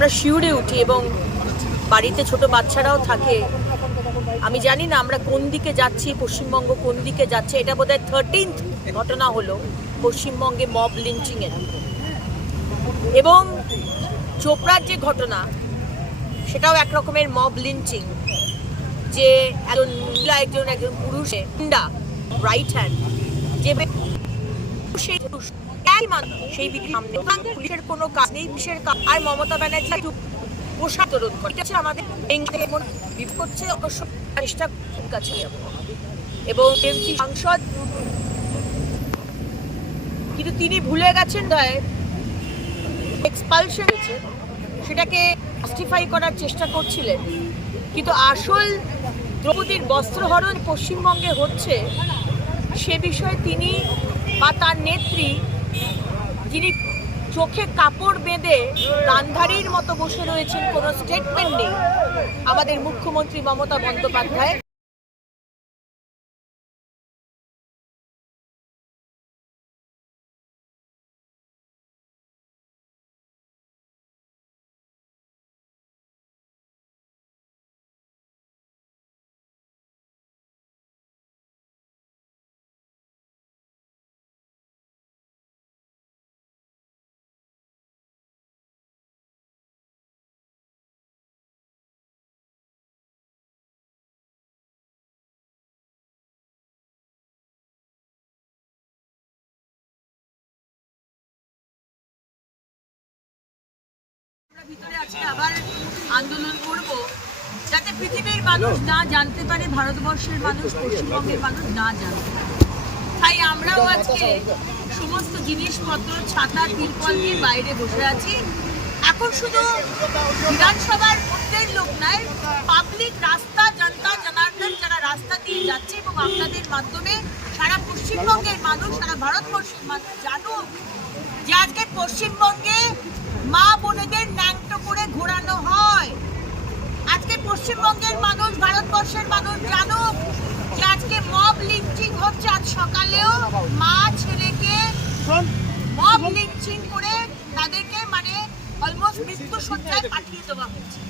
আমরা শিউরে উঠি এবং বাড়িতে ছোট বাচ্চারাও থাকে। আমি জানি না আমরা কোন দিকে যাচ্ছি, পশ্চিমবঙ্গ কোন দিকে যাচ্ছে, এটা বোধহয় থার্টিন্থ ঘটনা হলো পশ্চিমবঙ্গে মব লিঞ্চিংয়ের এবং চোপড়ার যে ঘটনা, সেটাও এক রকমের মব লিঞ্চিং যে একজন মহিলা, একজন একজন পুরুষে রাইট হ্যান্ড যে সেই সেই সামনে পুলিশের কোনো কাজ নেই কাজ আর মমতা ব্যানার্জি একটু পোশাক তরুণ করে। এটা আমাদের এমন অবশ্য চেষ্টা কাছে। এবং এমপি সাংসদ কিন্তু তিনি ভুলে গেছেন এক্সপালশন হয়েছে। সেটাকে জাস্টিফাই করার চেষ্টা করছিলেন। কিন্তু আসল দ্রৌপদীর বস্ত্রহরণ পশ্চিমবঙ্গে হচ্ছে, সে বিষয়ে তিনি বা তার নেত্রী যিনি চোখে কাপড় বেঁধে গান্ধারীর মতো বসে রয়েছেন, কোনো স্টেটমেন্ট নেই। আমাদের মুখ্যমন্ত্রী মমতা বন্দ্যোপাধ্যায় ভিতরে আজকে আবার আন্দোলন করব। যাতে পৃথিবীর মানুষ না জানতে পারে, ভারতবর্ষের মানুষ, পশ্চিমবঙ্গের মানুষ না জানতে তাই আমরাও আজকে সমস্ত জিনিসপত্র, ছাতা, তিরপল দিয়ে বাইরে বসে আছি। এখন শুধু বিধানসভার মধ্যের লোক নয় পাবলিক রাস্তা, জনতা, জনার্দন যারা রাস্তা দিয়ে যাচ্ছে এবং আপনাদের মাধ্যমে সারা পশ্চিমবঙ্গের মানুষ, সারা ভারতবর্ষের মানুষ জানুক যে আজকে পশ্চিমবঙ্গে মা বোনেদের ন্যাংটো করে ঘোরানো হয় আজকে পশ্চিমবঙ্গের মানুষ ভারতবর্ষের মানুষ জানুক যে আজকে মব লিঞ্চিং হচ্ছে। আজ সকালেও মা ছেলেকে মব লিঞ্চিং করে তাদেরকে মানে অলমোস্ট মৃত্যু সজ্জায় পাঠিয়ে দেওয়া হচ্ছে।